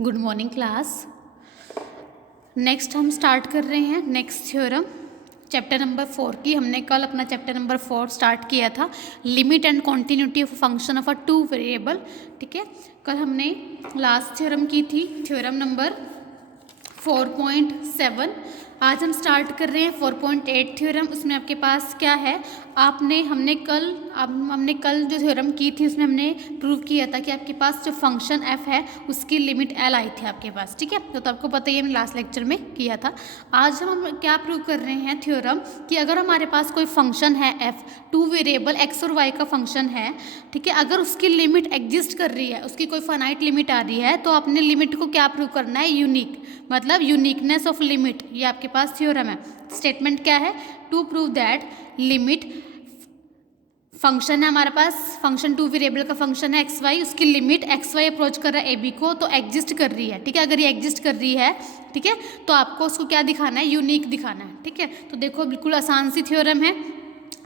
Good morning class. Next हम start कर रहे हैं नेक्स्ट थ्योरम चैप्टर नंबर 4 की। हमने कल अपना चैप्टर नंबर 4 स्टार्ट किया था, limit and continuity of function of a two variable. ठीक है, कल हमने लास्ट थ्योरम की थी, थ्योरम नंबर 4.7। आज हम स्टार्ट कर रहे हैं 4.8 थ्योरम। उसमें आपके पास क्या है, हमने कल जो थ्योरम की थी उसमें हमने प्रूव किया था कि आपके पास जो फंक्शन f है उसकी लिमिट l आई थी आपके पास। ठीक है, तो आपको पता ही है, हमने लास्ट लेक्चर में किया था। आज हम क्या प्रूव कर रहे हैं थ्योरम कि अगर हमारे पास कोई फंक्शन है f, टू वेरिएबल x और y का फंक्शन है, ठीक है, अगर उसकी लिमिट एग्जिस्ट कर रही है, उसकी कोई फाइनाइट लिमिट आ रही है, तो आपने लिमिट को क्या प्रूव करना है, यूनिक, मतलब यूनिकनेस ऑफ लिमिट। ये आपके पास थ्योरम है। स्टेटमेंट क्या है, to prove that limit function है हमारे पास, फंक्शन टू वेरिएबल का फंक्शन है एक्स वाई, उसकी लिमिट एक्स वाई अप्रोच कर रहा है ए बी को, तो एग्जिस्ट कर रही है। ठीक है, अगर ये एग्जिस्ट कर रही है, ठीक है, तो आपको उसको क्या दिखाना है, यूनिक दिखाना है। ठीक है, तो देखो बिल्कुल आसान सी थ्योरम है।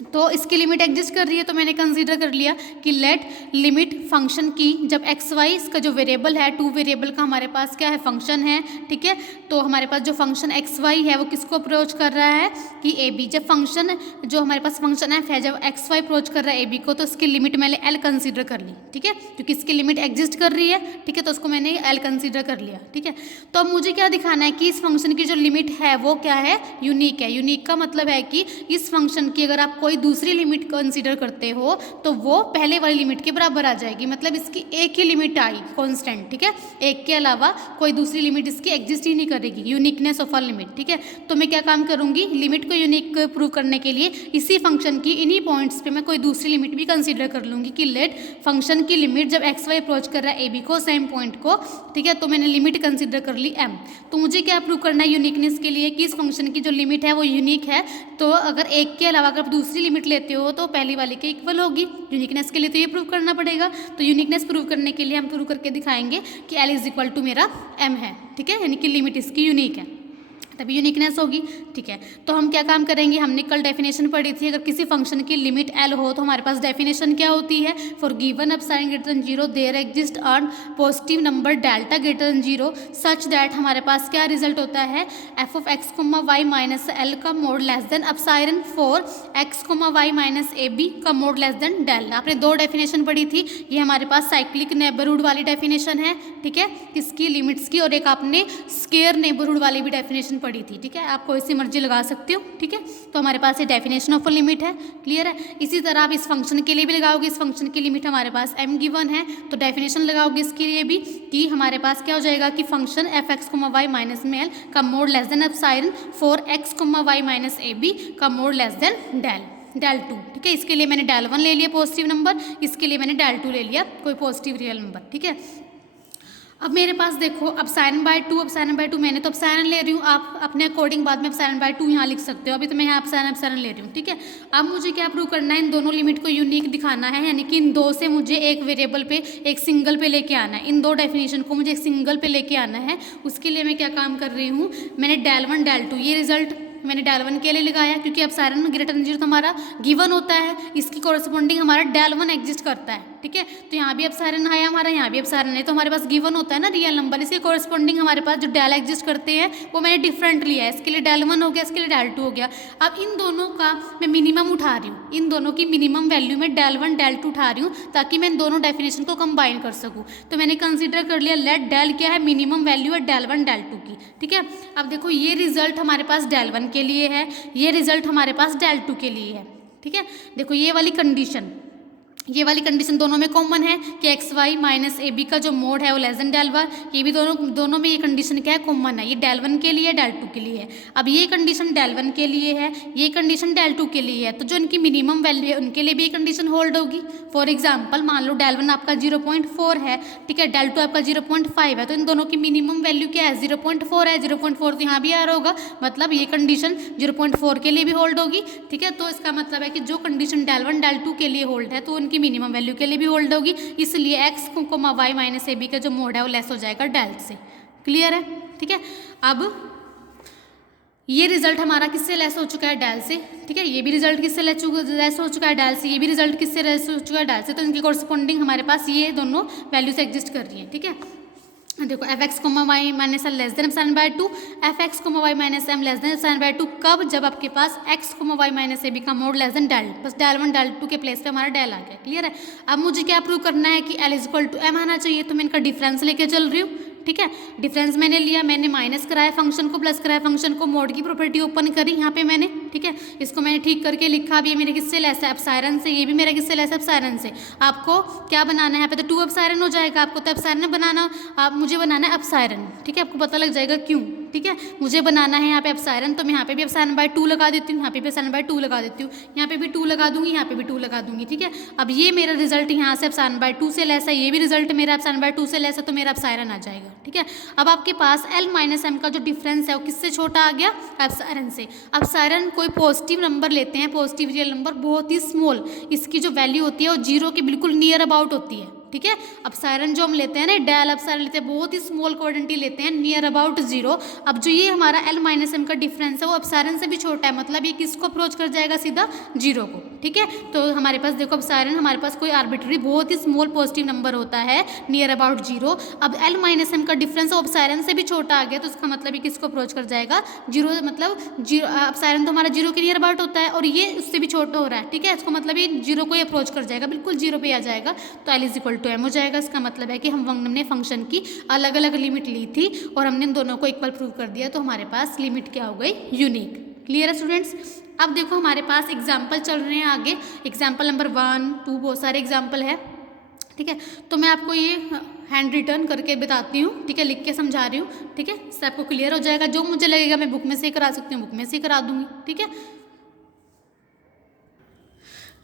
तो इसकी लिमिट एग्जिस्ट कर रही है, तो मैंने कंसीडर कर लिया कि लेट लिमिट फंक्शन की, जब एक्स वाई इसका जो वेरिएबल है, टू वेरिएबल का हमारे पास क्या है, फंक्शन है। ठीक है, तो हमारे पास जो फंक्शन एक्स वाई है वो किसको अप्रोच कर रहा है कि ए बी। जब फंक्शन जो हमारे पास फंक्शन एफ है, जब एक्स वाई अप्रोच कर रहा है ए बी को, तो इसकी लिमिट मैंने एल कंसीडर कर ली। ठीक है, क्योंकि इसकी लिमिट एग्जिस्ट कर रही है, ठीक है, तो उसको मैंने एल कंसीडर कर लिया। ठीक है, तो अब मुझे क्या दिखाना है कि इस फंक्शन की जो लिमिट है वो क्या है, यूनिक है। यूनिक का मतलब है कि इस फंक्शन की अगर आप कोई दूसरी लिमिट कंसीडर करते हो तो वो पहले वाली लिमिट के बराबर आ जाएगी, मतलब इसकी एक ही लिमिट आई कांस्टेंट। ठीक है, एक के अलावा कोई दूसरी लिमिट इसकी एग्जिस्ट ही नहीं करेगी, यूनिकनेस ऑफ अ लिमिट। ठीक है, तो मैं क्या काम करूंगी, लिमिट को यूनिक प्रूव करने के लिए इसी फंक्शन की इन्हीं पॉइंट्स पे मैं कोई दूसरी लिमिट भी कंसीडर कर लूंगी कि लेट फंक्शन की लिमिट जब एक्स वाई अप्रोच कर रहा है ए बी को, सेम पॉइंट को, ठीक है, तो मैंने लिमिट कंसीडर कर ली एम। तो मुझे क्या प्रूव करना है यूनिकनेस के लिए कि इस फंक्शन की जो लिमिट है वो यूनिक है। तो अगर एक के अलावा अगर दूसरी लिमिट लेते हो तो पहली वाले के इक्वल होगी। यूनिकनेस के लिए तो ये प्रूव करना पड़ेगा। तो यूनिकनेस प्रूव करने के लिए हम प्रूव करके दिखाएंगे कि एल इज इक्वल टू मेरा एम है। ठीक है, यानी कि लिमिट इसकी यूनिक है, तभी यूनिकनेस होगी। ठीक है, तो हम क्या काम करेंगे, हमने कल डेफिनेशन पढ़ी थी, अगर किसी फंक्शन की लिमिट एल हो तो हमारे पास डेफिनेशन क्या होती है, for given epsilon greater than 0 there exist an positive number delta greater than 0 such that हमारे पास क्या रिजल्ट होता है, f of x comma Y minus l का mod less than epsilon for x comma Y minus a b का mod less than del. आपने दो definition पढ़ी थी, ये हमारे पास साइक्लिक नेबरहुड वाली डेफिनेशन है, ठीक है, किसकी, लिमिट्स की, और एक आपने स्केयर नेबरहुड वाली भी डेफिनेशन पढ़ी थी। ठीक है, आप कोई सी मर्जी लगा सकते हो। ठीक है, तो हमारे पास ये डेफिनेशन ऑफ अ लिमिट है, क्लियर है। इसी तरह आप इस फंक्शन के लिए भी लगाओगे, इस फंक्शन की लिमिट हमारे पास m गिवन है, तो डेफिनेशन लगाओगे इसके लिए भी कि हमारे पास क्या हो जाएगा कि function f x comma Y minus में एल का mod less than epsilon for x comma Y minus a b का मोड लेस देन डेल 2। ठीक है, इसके लिए मैंने डेल 1 ले लिया पॉजिटिव नंबर, इसके लिए मैंने डेल 2 ले लिया कोई पॉजिटिव रियल नंबर। ठीक है, अब मेरे पास देखो एप्सिलॉन बाय 2 मैंने तो एप्सिलॉन ले रही हूँ, आप अपने अकॉर्डिंग बाद में एप्सिलॉन बाय 2 यहाँ लिख सकते हो, अभी तो मैं यहाँ एप्सिलॉन ले रही हूँ। ठीक है, अब मुझे क्या प्रूव करना है, इन दोनों लिमिट को यूनिक दिखाना है, यानी कि इन दो से मुझे एक वेरिएबल पे एक सिंगल पे लेके आना है, इन दो डेफिनेशन को मुझे एक सिंगल पे लेके आना है। उसके लिए मैं क्या काम कर रही हूँ, मैंने डेल 1 डेल 2 ये रिजल्ट मैंने डेल 1 के लिए लगाया, क्योंकि एप्सिलॉन ग्रेटर देन 0 तो हमारा गिवन होता है, इसकी कोरस्पॉन्डिंग हमारा डेल 1 एग्जिस्ट करता है। ठीक है, तो यहाँ भी एप्सिलॉन है हमारा, यहाँ भी एप्सिलॉन है, तो हमारे पास गिवन होता है ना रियल नंबर, इसके कोरस्पॉन्डिंग हमारे पास जो डेल एग्जिस्ट करते हैं वो मैंने डिफरेंट लिया है, इसके लिए डेल 1 हो गया, इसके लिए डेल 2 हो गया। अब इन दोनों का मैं मिनिमम उठा रही हूँ, इन दोनों की मिनिमम वैल्यू में डेल 1 डेल 2 उठा रही हूँ, ताकि मैं इन दोनों डेफिनेशन को कंबाइन कर सकूँ। तो मैंने कंसिडर कर लिया लेट डेल क्या है, मिनिमम वैल्यू है डेल 1 डेल 2 की। ठीक है, अब देखो ये रिजल्ट हमारे पास डेल 1 के लिए है, ये रिजल्ट हमारे पास डेल 2 के लिए है। ठीक है, देखो ये वाली कंडीशन दोनों में कॉमन है कि x y minus a b का जो मोड है वो लेस देन डेल 1, ये भी दोनों में ये कंडीशन क्या है, कॉमन है, ये डेल 1 के लिए डेल 2 के लिए है। अब ये कंडीशन डेल 1 के लिए है, ये कंडीशन डेल 2 के लिए है, तो जो इनकी मिनिमम वैल्यू है उनके लिए भी ये कंडीशन होल्ड होगी। फॉर एग्जाम्पल मान लो डेल 1 आपका 0.4 है, ठीक है, डेल 2 आपका 0.5 है, तो इन दोनों की मिनिमम वैल्यू क्या है, 0.4 है, 0.4 तो यहाँ भी आ रहा होगा, मतलब ये कंडीशन 0.4 के लिए भी होल्ड होगी। ठीक है, तो इसका मतलब है कि जो कंडीशन डेल 1 डेल 2 के लिए होल्ड है तो उनकी मिनिमम वैल्यू के लिए भी होल्ड होगी, इसलिए x comma Y minus a b का जो मोड है वो लेस हो जाएगा डेल से। क्लियर है। ठीक है, अब ये रिजल्ट हमारा किससे लेस हो चुका है, डेल से। ठीक है, ये भी रिजल्ट किससे लेस हो चुका है, डेल से, ये भी रिजल्ट किससे लेस हो चुका है, डेल से, तो इनकी कोरस्पॉन्डिंग हमारे पास ये दोनों वैल्यूज एग्जिस्ट कर रही हैं। ठीक है, देखो f x comma Y minus m less than epsilon by 2, f x comma Y minus m less than epsilon by 2 कब? जब आपके पास x comma Y minus a b का मोड लेस देन डेल, बस डेल 1 डेल 2 के place पे हमारा del आ गया। क्लियर है? अब मुझे क्या प्रूव करना है कि l is equal to m आना चाहिए, तो मैं इनका डिफरेंस लेके चल रही हूँ। ठीक है, डिफरेंस मैंने लिया, मैंने माइनस कराया फंक्शन को, प्लस कराया फंक्शन को, मोड की प्रॉपर्टी ओपन करी यहाँ पे मैंने। ठीक है, इसको मैंने ठीक करके लिखा, अब ये मेरे किससे लेस है? एप्सिलॉन से। ये भी मेरा किससे लेस है? एप्सिलॉन से। आपको क्या बनाना है यहाँ पे? तो 2 एप्सिलॉन हो जाएगा, आपको तो एप्सिलॉन बनाना, आप मुझे बनाना है एप्सिलॉन। ठीक है, आपको पता लग जाएगा क्यों। ठीक है, मुझे बनाना है यहाँ पे एप्सिलॉन, तो मैं यहाँ पे भी एप्सिलॉन बाय 2 लगा देती हूँ, यहाँ पे भी एप्सिलॉन बाय 2 लगा देती हूँ, यहाँ पे भी 2 लगा दूंगी, यहाँ पे भी 2 लगा दूंगी। ठीक है, अब ये मेरा रिजल्ट यहाँ से एप्सिलॉन बाय 2 से लेस है, ये भी रिजल्ट मेरा एप्सिलॉन बाय 2 से लेस है, तो मेरा एप्सिलॉन आ जाएगा। ठीक है, अब आपके पास L माइनस एम का जो डिफरेंस है वो किससे छोटा आ गया? एप्सिलॉन से। एप्सिलॉन कोई पॉजिटिव नंबर लेते हैं, पॉजिटिव रियल नंबर, बहुत ही स्मॉल, इसकी जो वैल्यू होती है वो 0 के बिल्कुल नियर अबाउट होती है। ठीक है, एप्सिलॉन जो हम लेते हैं ना, डेल एप्सिलॉन लेते हैं, बहुत ही स्मॉल क्वांटिटी लेते हैं, नियर अबाउट 0। अब जो ये हमारा L माइनस एम का डिफरेंस है वो एप्सिलॉन से भी छोटा है, मतलब ये किसको अप्रोच कर जाएगा? सीधा 0 को। ठीक है, तो हमारे पास देखो एप्सिलॉन हमारे पास कोई आर्बिट्री बहुत ही स्मॉल पॉजिटिव नंबर होता है, नियर अबाउट 0। अब L माइनस एम का डिफरेंस एप्सिलॉन से भी छोटा आ गया, तो इसका मतलब ये किसको अप्रोच कर जाएगा? 0, मतलब 0, एप्सिलॉन तो हमारा 0 के नियर अबाउट होता है और ये उससे भी छोटा हो रहा है। ठीक है, इसको मतलब ये 0 को ही अप्रोच कर जाएगा, बिल्कुल 0 पे आ जाएगा, तो L is equal to m हो जाएगा। इसका मतलब है कि हमने फंक्शन की अलग अलग लिमिट ली थी और हमने इन दोनों को इक्वल प्रूव कर दिया, तो हमारे पास लिमिट क्या हो गई? यूनिक। क्लियर है स्टूडेंट्स? अब देखो हमारे पास एग्जाम्पल चल रहे हैं आगे, एग्जाम्पल नंबर 1, 2, बहुत सारे एग्जाम्पल है। ठीक है, तो मैं आपको ये हैंड रिटर्न करके बताती हूँ। ठीक है, लिख के समझा रही हूँ। ठीक है, इससे आपको क्लियर हो जाएगा। जो मुझे लगेगा मैं बुक में से करा सकती हूँ, बुक में से करा दूंगी। ठीक है,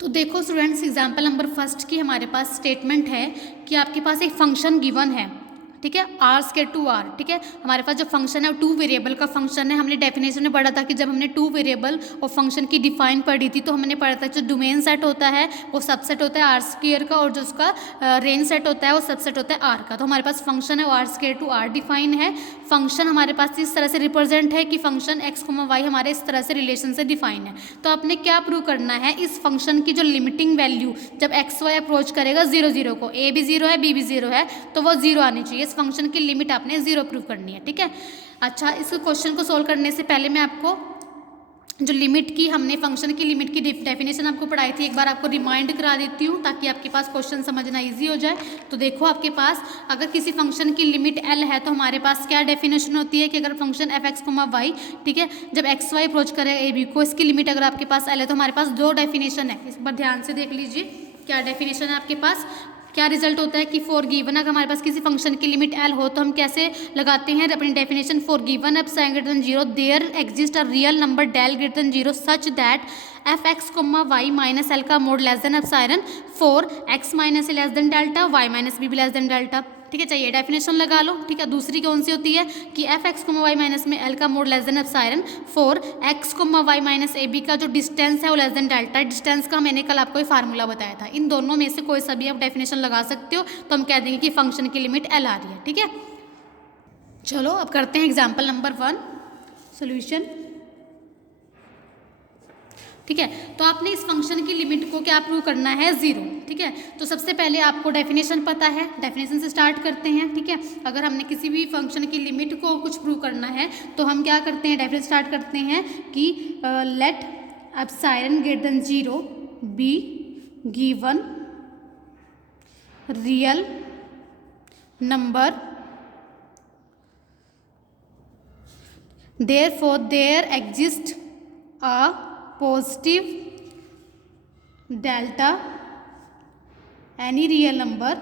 तो देखो स्टूडेंट्स, एग्जाम्पल नंबर 1 की हमारे पास स्टेटमेंट है कि आपके पास एक फंक्शन गिवन है। ठीक है, आर स्केयर टू आर। ठीक है, हमारे पास जो फंक्शन है वो 2 वेरिएबल का फंक्शन है। हमने डेफिनेशन में पढ़ा था कि जब हमने 2 वेरिएबल और फंक्शन की डिफाइन पढ़ी थी, तो हमने पढ़ा था जो डोमेन सेट होता है वो सबसेट होता है आर स्केयर का, और जो उसका रेंज सेट होता है वो सबसेट होता है आर का। तो हमारे पास फंक्शन है वो r square to r define है। फंक्शन हमारे पास इस तरह से रिप्रेजेंट है कि फंक्शन एक्स कोमा वाई हमारे इस तरह से रिलेशन से डिफाइन है। तो आपने क्या प्रूव करना है? इस फंक्शन की जो लिमिटिंग वैल्यू जब एक्स वाई अप्रोच करेगा 0 0 को, ए भी 0 है, बी भी 0 है, तो वो 0 आनी चाहिए। इस फंक्शन की लिमिट आपने 0 प्रूव करनी है। ठीक है, अच्छा, इस क्वेश्चन को सोल्व करने से पहले मैं आपको जो लिमिट की, हमने फंक्शन की लिमिट की डेफिनेशन आपको पढ़ाई थी, एक बार आपको रिमाइंड करा देती हूँ ताकि आपके पास क्वेश्चन समझना इजी हो जाए। तो देखो आपके पास अगर किसी फंक्शन की लिमिट L है तो हमारे पास क्या डेफिनेशन होती है कि अगर function f x comma y, ठीक है, जब एक्स वाई अप्रोच करे ए बी को, इसकी लिमिट अगर आपके पास L है तो हमारे पास 2 डेफिनेशन है। इस पर ध्यान से देख लीजिए क्या डेफिनेशन है आपके पास। क्या रिजल्ट होता है कि फॉर गिवन, अगर हमारे पास किसी फंक्शन की लिमिट L हो तो हम कैसे लगाते हैं अपनी definition? For given epsilon greater than 0 there exist a real number del greater than 0 such that f x comma Y minus l का mod less than epsilon for x minus a less than delta, y minus b भी less than delta. ठीक है, चाहिए definition लगा लो। ठीक है, दूसरी कौन सी होती है कि f x comma Y minus में एल का mod less than epsilon for x comma Y minus a b का जो डिस्टेंस है वो लेस देन डेल्टा। डिस्टेंस का मैंने कल आपको फार्मूला बताया था। इन दोनों में से कोई सा भी आप डेफिनेशन लगा सकते हो, तो हम कह देंगे कि फंक्शन की लिमिट L आ रही है। ठीक है, चलो अब करते हैं एग्जाम्पल नंबर 1 सोल्यूशन। ठीक है, तो आपने इस फंक्शन की लिमिट को क्या प्रूव करना है? 0। ठीक है, तो सबसे पहले आपको डेफिनेशन पता है, डेफिनेशन से स्टार्ट करते हैं। ठीक है, अगर हमने किसी भी फंक्शन की लिमिट को कुछ प्रूव करना है तो हम क्या करते हैं? डेफिनेशन स्टार्ट करते हैं कि let epsilon greater than 0 be given real number, therefore there exists a positive delta any real number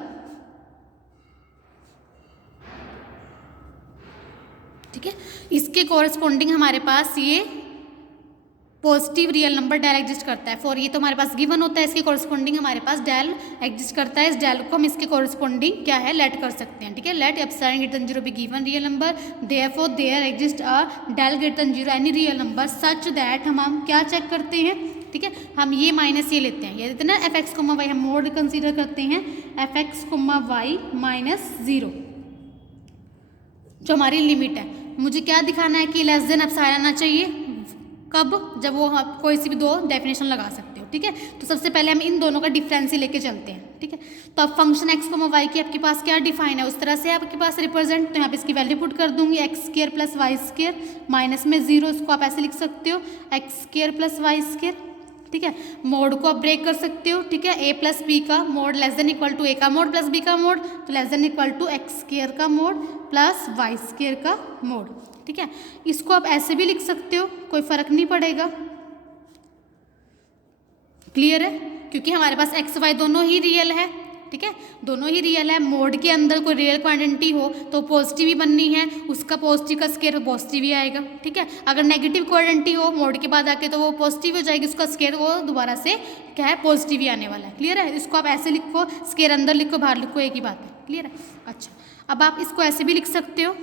ठीक है, इसके कॉरेस्पॉन्डिंग हमारे पास ये positive real number del exist करता है। फॉर ये तो हमारे पास गिवन होता है, इसके कॉरेस्पॉन्डिंग हमारे पास डेल एग्जिस्ट करता है। इस डेल को हम इसके कॉरेस्पॉन्डिंग क्या है? लेट कर सकते हैं। ठीक है, let epsilon greater than 0 be given real number, therefore there exist a del greater than 0 any real number such that, हम क्या चेक करते हैं? ठीक है, हम ये माइनस ये लेते हैं, ये देते हैं ना एफ एक्स कोमा वाई, हम मोड कंसीडर करते हैं f x comma Y minus 0 जो हमारी लिमिट है। मुझे क्या दिखाना है कि लेस देन एप्सिलॉन आना चाहिए। कब? जब वो आप कोई सी भी 2 डेफिनेशन लगा सकते हो। ठीक है। तो सबसे पहले हम इन दोनों का डिफरेंस ही लेके चलते हैं, ठीक है। तो अब फंक्शन एक्स कोमा वाई की आपके पास क्या डिफाइन है, उस तरह से आपके पास रिप्रेजेंट, तो यहाँ पे इसकी वैल्यू पुट कर दूंगी x square plus y square minus में 0, इसको आप ऐसे लिख सकते हो x square plus y square, ठीक है। मोड को आप ब्रेक कर सकते हो, ठीक है। ए प्लस बी का mod less than equal to a का मोड प्लस बी का मोड, तो less than equal to x square का मोड प्लस वाई स्क्र का मोड, ठीक है। इसको आप ऐसे भी लिख सकते हो, कोई फर्क नहीं पड़ेगा, क्लियर है, क्योंकि हमारे पास एक्स वाई दोनों ही रियल है, ठीक है, दोनों ही रियल है। मोड के अंदर कोई रियल क्वांटिटी हो तो पॉजिटिव ही बननी है, उसका पॉजिटिव का स्केयर पॉजिटिव ही आएगा, ठीक है। अगर नेगेटिव क्वांटिटी हो मोड के बाद आके तो वो पॉजिटिव हो जाएगी, उसका स्केयर वो दोबारा से क्या है पॉजिटिव ही आने वाला है, क्लियर है। इसको आप ऐसे लिखो, स्केयर अंदर लिखो बाहर लिखो, एक ही बात है, क्लियर है। अच्छा, अब आप इसको ऐसे भी लिख सकते हो,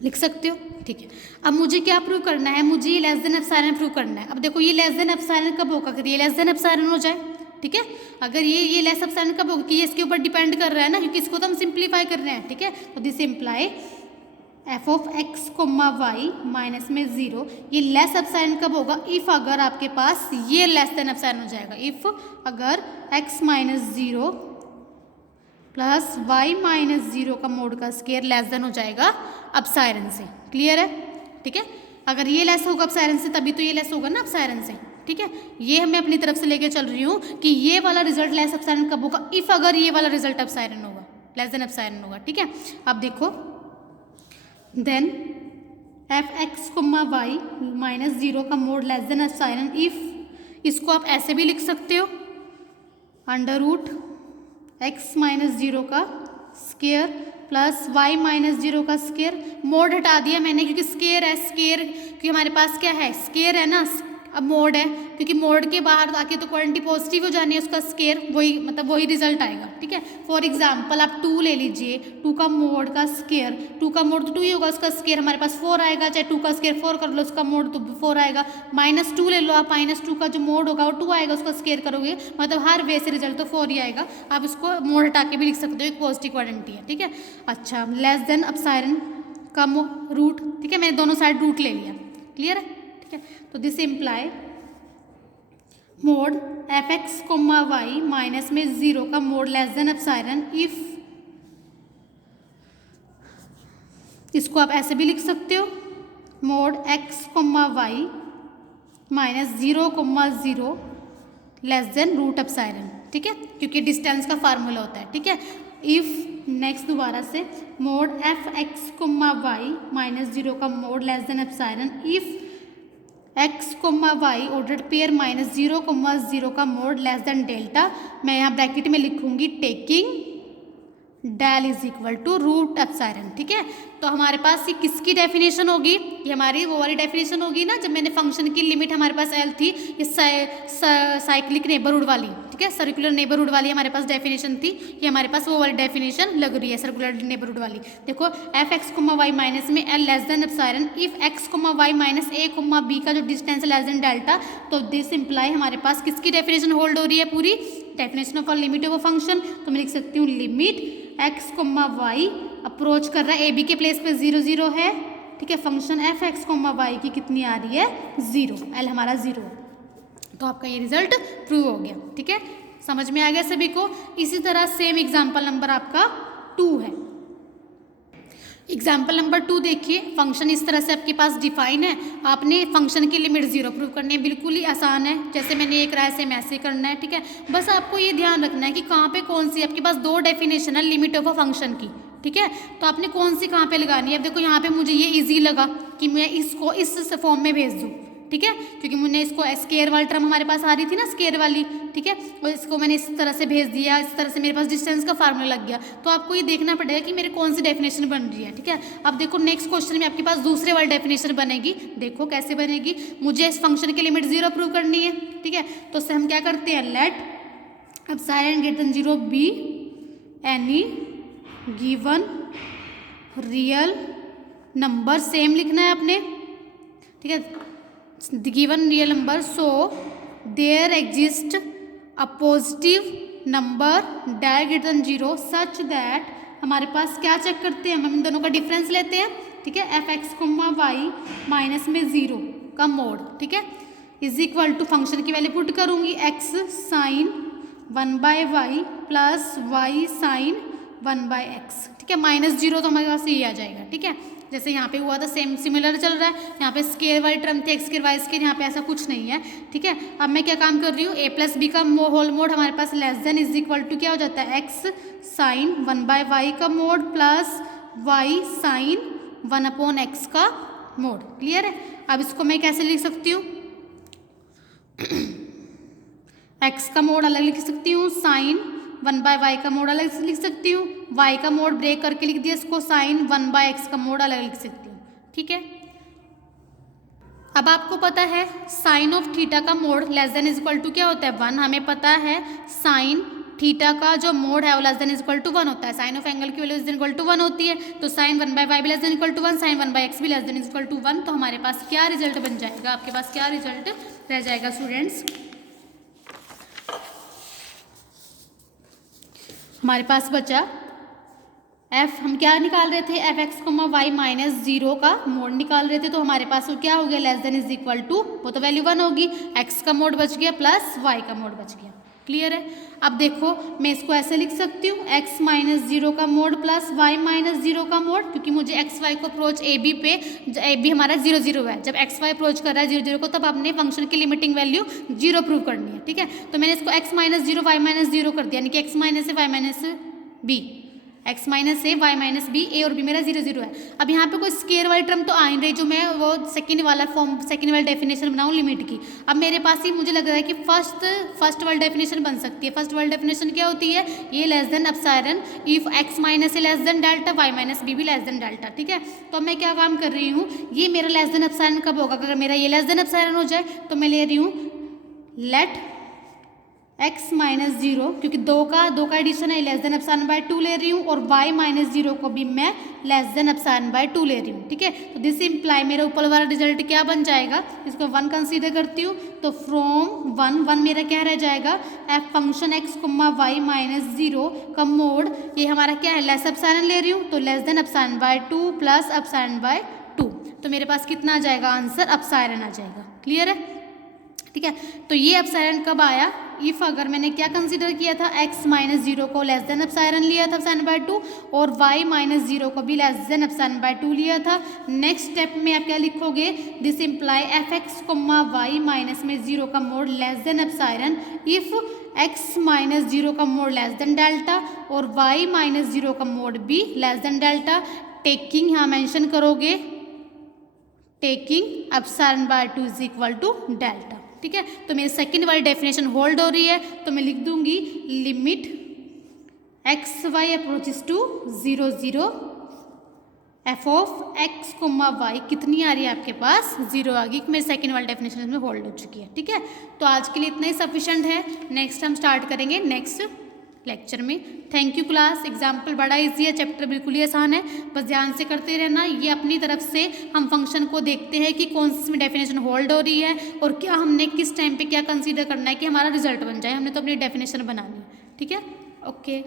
लिख सकते हो, ठीक है। अब मुझे क्या प्रूव करना है, मुझे ये लेस देन एप्सिलॉन प्रूव करना है। अब देखो ये लेस देन एप्सिलॉन कब होगा, अगर ये लेस देन एप्सिलॉन हो जाए, ठीक है। अगर ये लेस एप्सिलॉन कब होगा, कि ये इसके ऊपर डिपेंड कर रहा है ना, क्योंकि इसको तो हम सिंप्लीफाई कर रहे हैं, ठीक है। तो this imply f of x comma Y minus में 0, ये लेस एप्सिलॉन कब होगा, इफ़ अगर आपके पास ये लेस देन एप्सिलॉन हो जाएगा, इफ़ अगर x minus 0 plus y minus 0 का मोड का स्केयर लेस देन हो जाएगा एप्सिलॉन से, क्लियर है, ठीक है। अगर ये लेस होगा एप्सिलॉन से तभी तो ये लेस होगा ना एप्सिलॉन से, ठीक है। ये मैं अपनी तरफ से लेके चल रही हूँ कि ये वाला रिजल्ट लेस एप्सिलॉन कब होगा, इफ़ अगर ये वाला रिजल्ट एप्सिलॉन होगा, लेस देन एप्सिलॉन होगा, ठीक है। अब देखो then f x comma Y minus 0 का mod less than epsilon, if, इसको आप ऐसे भी लिख सकते हो अंडर रूट एक्स माइनस 0 का स्केयर प्लस वाई माइनस 0 का स्केयर, मोड हटा दिया मैंने क्योंकि स्केयर है, स्केयर क्योंकि हमारे पास क्या है स्केयर है ना, अब मोड है, क्योंकि मोड के बाहर आके तो क्वांटिटी पॉजिटिव हो जानी है, उसका स्केयर वही मतलब वही रिजल्ट आएगा, ठीक है। फॉर एग्जांपल आप 2 ले लीजिए, 2 का मोड का स्केयर, 2 का मोड तो 2 ही होगा, उसका स्केयर हमारे पास 4 आएगा, चाहे 2 का स्केयर 4 कर लो, उसका मोड तो 4 आएगा। -2 ले लो आप, -2 का जो मोड होगा वो 2 आएगा, उसका स्केयर करोगे, मतलब हर वे से रिजल्ट तो 4 ही आएगा। आप इसको मोड हटा के भी लिख सकते हो, एक पॉजिटिव क्वांटिटी है, ठीक है। अच्छा, लेस देन एप्सिलॉन का रूट, ठीक है, मैंने दोनों साइड रूट ले लिया, क्लियर है, ठीक है। तो this imply mod f x comma Y minus में 0 का mod less than epsilon, if, इसको आप ऐसे भी लिख सकते हो mod x comma Y minus 0,0 less than root epsilon, ठीक है, क्योंकि डिस्टेंस का फार्मूला होता है, ठीक है। इफ नेक्स्ट दोबारा से mod f x comma Y minus 0 का mod less than epsilon, if x comma y ordered pair minus 0,0 का मोड लेस देन डेल्टा, मैं यहाँ ब्रैकेट में लिखूंगी taking del is equal to root epsilon, ठीक है। तो हमारे पास ये किसकी डेफिनेशन होगी, ये हमारी वो वाली डेफिनेशन होगी ना, जब मैंने फंक्शन की लिमिट हमारे पास एल थी, ये साइक्लिक नेबरहुड वाली, ठीक है, सर्कुलर नेबरहुड वाली हमारे पास डेफिनेशन थी, ये हमारे पास वो वाली डेफिनेशन लग रही है सर्कुलर नेबरहुड वाली। देखो f x comma Y minus में l less than epsilon, if x comma Y minus a comma b का जो डिस्टेंस है लेस देन डेल्टा, तो दिस इम्प्लाई हमारे पास किसकी डेफिनेशन होल्ड हो रही है, पूरी definition of limit of a function. तो मैं लिख सकती हूँ limit x comma y approach कर रहा है ए बी के प्लेस पे 0 0 है, ठीक है, function f x comma y की कितनी आ रही है 0, एल हमारा 0, तो आपका ये रिजल्ट प्रूव हो गया, ठीक है, समझ में आ गया सभी को। इसी तरह सेम एग्जाम्पल नंबर आपका 2 है। एग्जाम्पल नंबर 2 देखिए, फंक्शन इस तरह से आपके पास डिफाइन है, आपने फंक्शन की लिमिट 0 प्रूव करनी है, बिल्कुल ही आसान है, जैसे मैंने एक राय से मैसे करना है, ठीक है। बस आपको ये ध्यान रखना है कि कहाँ पे कौन सी, आपके पास 2 डेफिनेशन है लिमिट ऑफ अ फंक्शन की, ठीक है, तो आपने कौन सी कहाँ पे लगानी है। अब देखो यहाँ पे मुझे ये इजी लगा कि मैं इसको इस फॉर्म में भेज दूँ, ठीक है, क्योंकि मुझे इसको स्केयर वाली टर्म हमारे पास आ रही थी ना, स्केयर वाली, ठीक है, और इसको मैंने इस तरह से भेज दिया, इस तरह से मेरे पास डिस्टेंस का फार्मूला लग गया। तो आपको ये देखना पड़ेगा कि मेरे कौन सी डेफिनेशन बन रही है, ठीक है। अब देखो नेक्स्ट क्वेश्चन में आपके पास दूसरे वाली डेफिनेशन बनेगी, देखो कैसे बनेगी, मुझे इस फंक्शन की लिमिट 0 प्रूव करनी है, ठीक है। तो उससे हम क्या करते हैं, let epsilon greater than 0 be any given real number, same लिखना है आपने, ठीक है, given real number, so there exists a positive number greater than 0 such that हमारे पास क्या चेक करते हैं, हम इन दोनों का डिफरेंस लेते हैं, ठीक है। F x comma Y minus में 0 का मोड, ठीक है, इज इक्वल टू फंक्शन की वैल्यू पुट करूँगी X sine 1/y plus Y sine 1/x, ठीक है। -0 तो हमारे पास ये आ जाएगा, ठीक है। जैसे यहाँ पे हुआ था सेम सिमिलर चल रहा है, यहाँ पे स्केयर वाली टर्म थी एक्स स्केयर वाई स्केयर, यहाँ पे ऐसा कुछ नहीं है, ठीक है। अब मैं क्या काम कर रही हूँ, a प्लस बी का होल मोड हमारे पास less than is equal to क्या हो जाता है, एक्स साइन 1/y का mod plus Y sine 1/x का मोड। क्लियर है। अब इसको मैं कैसे लिख सकती हूँ, x का मोड अलग लिख सकती हूँ, साइन 1/y का मोड अलग लिख सकती हूँ, y का मोड ब्रेक करके लिख दिया इसको, साइन 1/x का मोड अलग लिख सकती हूँ, ठीक है। अब आपको पता है साइन ऑफ थीटा का mod less than is equal to क्या होता है, 1। हमें पता है साइन थीटा का जो मोड है वो less than is equal to 1 होता है, साइन ऑफ एंगल की value less than equal to 1 होती है, तो साइन 1/y भी less than equal to 1, sine 1/x भी less than is equal to 1। तो हमारे पास क्या रिजल्ट बन जाएगा, आपके पास क्या रिजल्ट रह जाएगा स्टूडेंट्स, हमारे पास बचा f, हम क्या निकाल रहे थे, f x comma Y minus 0 का मोड निकाल रहे थे, तो हमारे पास वो क्या हो गया, less than is equal to, वो तो वैल्यू 1 होगी, x का मोड बच गया प्लस y का मोड बच गया। क्लियर है। अब देखो मैं इसको ऐसे लिख सकती हूँ, x माइनस 0 का मोड प्लस y माइनस 0 का मोड, क्योंकि मुझे एक्स वाई को अप्रोच ए बी पे, ए बी हमारा 0 0 है, जब एक्स वाई अप्रोच कर रहा है 0 0 को, तब आपने फंक्शन की लिमिटिंग वैल्यू 0 प्रूव करनी है, ठीक है। तो मैंने इसको x माइनस 0 वाई माइनस 0 कर दिया, यानी कि x minus a y minus b, x minus a y minus b, a और बी मेरा 0 0 है। अब यहाँ पे कोई स्केयर वाली टर्म तो आ नहीं रही, जो मैं वो सेकंड वाला फॉर्म, सेकंड वाली डेफिनेशन बनाऊँ लिमिट की। अब मेरे पास ही मुझे लग रहा है कि फर्स्ट वाली डेफिनेशन बन सकती है। फर्स्ट वाली डेफिनेशन क्या होती है, ये less than epsilon if x minus a less than delta, y minus b भी लेस देन डेल्टा, ठीक है। तो मैं क्या काम कर रही हूँ, ये मेरा लेस देन एप्सिलॉन कब होगा, अगर मेरा ये लेस देन एप्सिलॉन हो जाए तो मैं ले रही हूँ लेट x माइनस 0, क्योंकि दो का एडिशन है, लेस देन एप्सिलॉन बाय 2 ले रही हूँ, और y माइनस 0 को भी मैं लेस देन एप्सिलॉन बाय 2 ले रही हूँ, ठीक है। तो दिस इम्प्लाई मेरा ऊपर वाला रिजल्ट क्या बन जाएगा, इसको 1 कंसीडर करती हूँ, तो फ्रॉम 1 मेरा क्या रह जाएगा, F function x comma Y minus 0 का मोड, ये हमारा क्या है, लेस एप्सिलॉन ले रही हूँ, तो less than epsilon by 2 plus epsilon by 2, तो मेरे पास कितना आ जाएगा, आंसर एप्सिलॉन आ जाएगा। क्लियर है, ठीक है। तो ये एप्सिलॉन कब आया, इफ अगर मैंने क्या कंसीडर किया था, x माइनस 0 को लेस देन एप्सिलॉन लिया था एप्सिलॉन बाय 2, और y माइनस 0 को भी लेस देन एप्सिलॉन बाय 2 लिया था। नेक्स्ट स्टेप में आप क्या लिखोगे, this imply f x comma Y minus में 0 का mod less than epsilon if x minus 0 का मोड लेस देन डेल्टा, और y माइनस 0 का मोड भी लेस देन डेल्टा। टेकिंग यहाँ मेंशन करोगे, taking epsilon by 2 is equal to delta, ठीक है। तो मेरी सेकंड वाली डेफिनेशन होल्ड हो रही है, तो मैं लिख दूंगी limit x y approaches to 0 0 f of x comma y कितनी आ रही है आपके पास, 0 आ गई, मेरी सेकंड वाली डेफिनेशन में होल्ड हो चुकी है, ठीक है। तो आज के लिए इतना ही सफिशेंट है, नेक्स्ट हम स्टार्ट करेंगे नेक्स्ट लेक्चर में। Thank you class. एग्जाम्पल बड़ा इजी है, चैप्टर बिल्कुल ही आसान है, बस ध्यान से करते रहना। ये अपनी तरफ से हम फंक्शन को देखते हैं कि कौन सी में डेफिनेशन होल्ड हो रही है, और क्या हमने किस टाइम पे क्या कंसीडर करना है कि हमारा रिजल्ट बन जाए, हमने तो अपनी डेफिनेशन बनानी है, ठीक है। ओके।